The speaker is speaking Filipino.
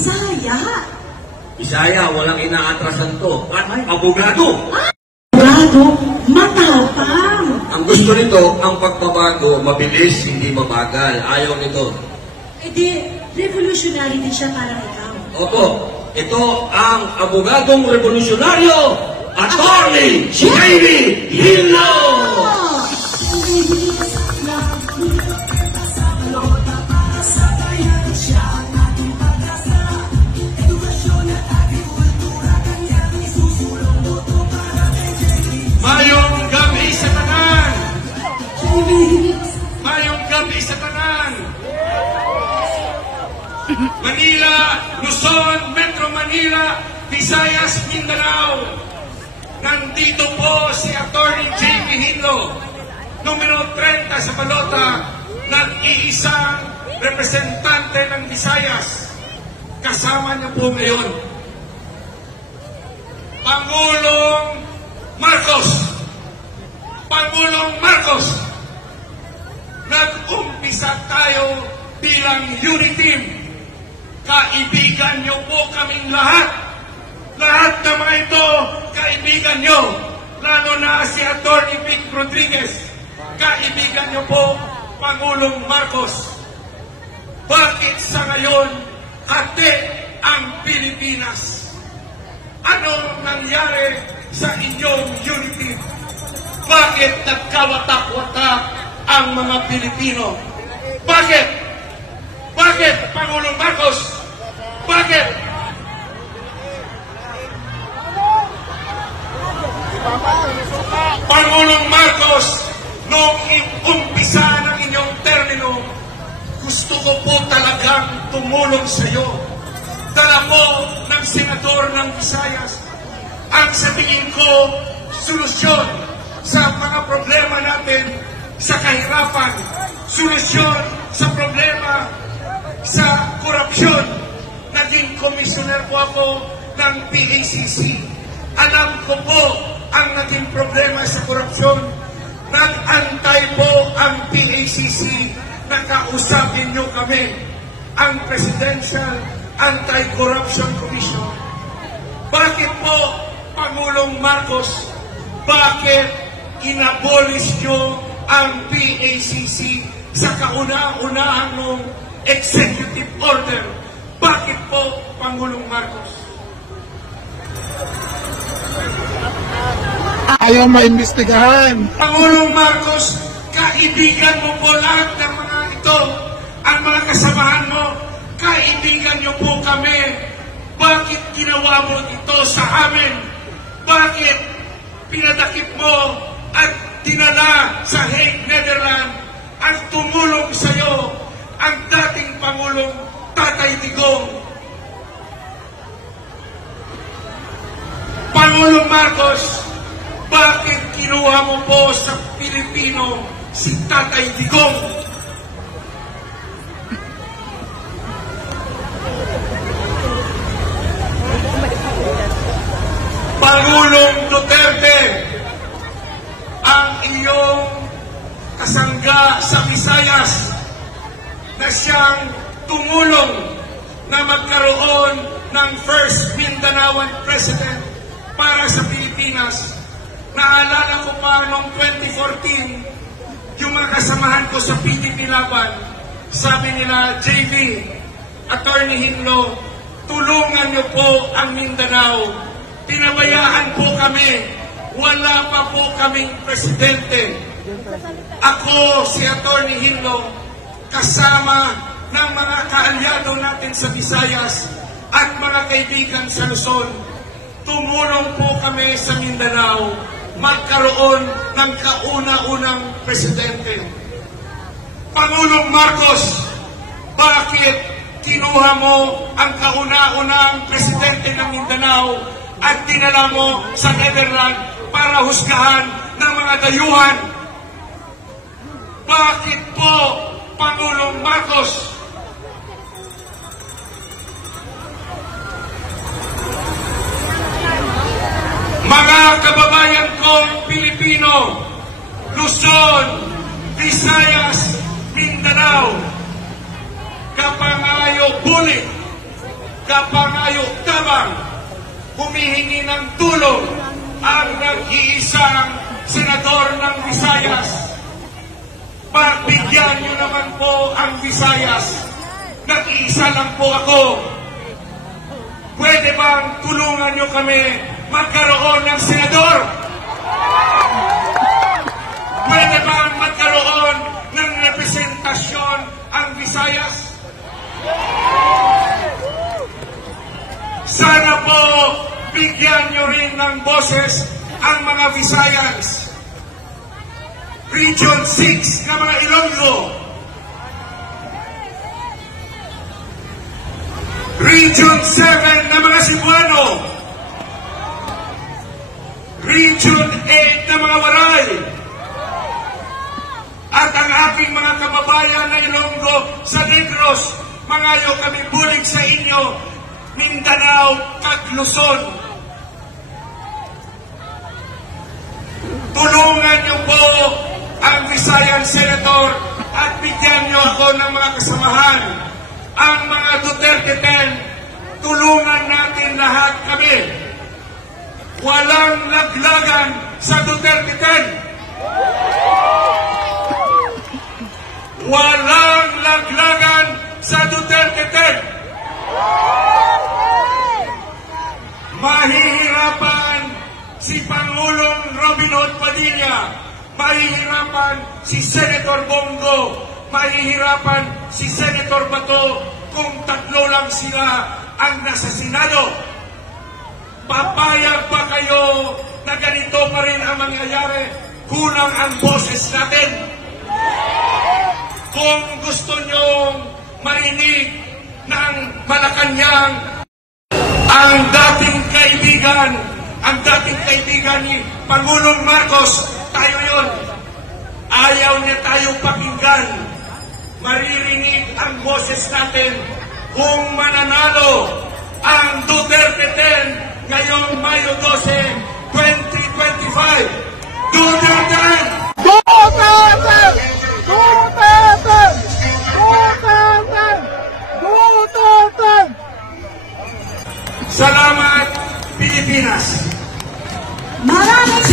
Bisaya. Bisaya, walang inaatrasan to. At abogado. Abogado, matapang. Ang gusto nito, ang pagbabago, mabilis, hindi mabagal. Ayaw nito. Eh di, revolutionary din siya parang ikaw. Opo, ito ang abogadong revolusyonaryo, Attorney J.V. Hillo! Mayong gabi sa tanan! Mayong gabi sa tanan! Manila, Luzon, Metro Manila, Visayas, Mindanao. Nandito po si Attorney J.V. Hillo, numero 30 sa balota ng iisang representante ng Visayas. Kasama niya po ngayon Pangulong Marcos. Pangulong Marcos, nag-umpisa tayo bilang unity team. Kaibigan niyo po kaming lahat. Lahat ng mga ito, kaibigan niyo. Lalo na si Attorney Vic Rodriguez. Kaibigan niyo po, Pangulong Marcos. Bakit sa ngayon, hati ang Pilipinas? Anong nangyari sa inyong unity? Bakit nagkawatak-watak ang mga Pilipino? Bakit? Bakit, Pangulong Marcos? Bakit? Pangulong Marcos, noong umpisa ng inyong termino, gusto ko po talagang tumulong sa iyo. Dala mo ng senador ng Visayas ang sa tingin ko solusyon sa mga problema natin sa kahirapan, solusyon sa problema sa korupsyon. Naging komisyoner po ako ng PACC. Alam ko po ang naging problema sa korupsyon. Nag-antay po ang PACC na kausapin nyo kami, ang Presidential Anti-Corruption Commission. Bakit po, Pangulong Marcos, bakit inabolish nyo ang PACC sa kauna-unahan ng executive order? Bakit po, Pangulong Marcos? Ayaw maimbestigahan. Pangulong Marcos, kaibigan mo po lahat ng mga ito, ang mga kasamahan mo, kaibigan niyo po kami. Bakit ginawa mo ito sa amin? Bakit pinadakip mo at dinala sa Hague, Netherlands ang tumulong sa iyo ang dating Pangulong Tatay Digong? Pangulong Marcos, bakit kinuha mo po sa Pilipino si Tatay Digong? Pangulong Duterte, ang iyong kasangga sa Visayas na siyang tumulong na magkaroon ng first Mindanaoan President para sa Pilipinas. Naalala ko pa noong 2014, yung mga kasamahan ko sa PDP Laban, sabi nila, JV, Attorney Hillo, tulungan niyo po ang Mindanao. Pinabayaan po kami. Wala pa po kaming presidente. Ako, si Attorney Hillo, kasama ng mga kaalyado natin sa Visayas at mga kaibigan sa Luzon, tumulong po kami sa Mindanao magkaroon ng kauna-unang presidente. Pangulong Marcos, bakit kinuha mo ang kauna-unang presidente ng Mindanao at dinala mo sa Netherlands para husgahan ng mga dayuhan? Bakit po, Pangulong Marcos? Mga kababayan kong Pilipino, Luzon, Visayas, Mindanao, kapangayo bulit, kapangayo-tabang, humihingi ng tulong ang nag-iisang senador ng Visayas. Pagbigyan niyo naman po ang Visayas. Nag-iisa lang po ako. Pwede bang tulungan niyo kami magkaroon ng senador? Pwede bang magkaroon ng representasyon ang Visayas? Sana po bigyan niyo rin ng boses ang mga Visayas. Region 6 na mga Ilonggo. Region 7 na mga Cebuano. Region 8 na mga Waray. At ang aking mga kababayan na Ilonggo sa Negros, mangayo kami bulig sa inyo, Mindanao at Luzon. Tulungan niyo po ang Visayan Senator at bigyan niyo ako ng mga kasamahan. Ang mga Duterte 10, tulungan natin lahat kami. Walang laglagan sa Duterte 10. Walang laglagan sa Duterte 10. Mahihirapan si Pangulong Robin Hood Padilla, mahihirapan si Senator Bongo, mahihirapan si Senator Bato kung tatlo lang sila ang nasa Senado. Papayag ba kayo na ganito pa rin ang mangyayari? Kulang ang boses natin. Kung gusto nyong marinig ng Malacanang ang dating kaibigan ni Pangulong Marcos, tayo yun. Ayaw niya tayo pakinggan. Maririnig ang boses natin kung mananalo ang Duterte 10 ngayong Mayo 12, 2025. Duterte! Duterte! Duterte! Duterte! Duterte! Salamat, Pilipinas! Maraming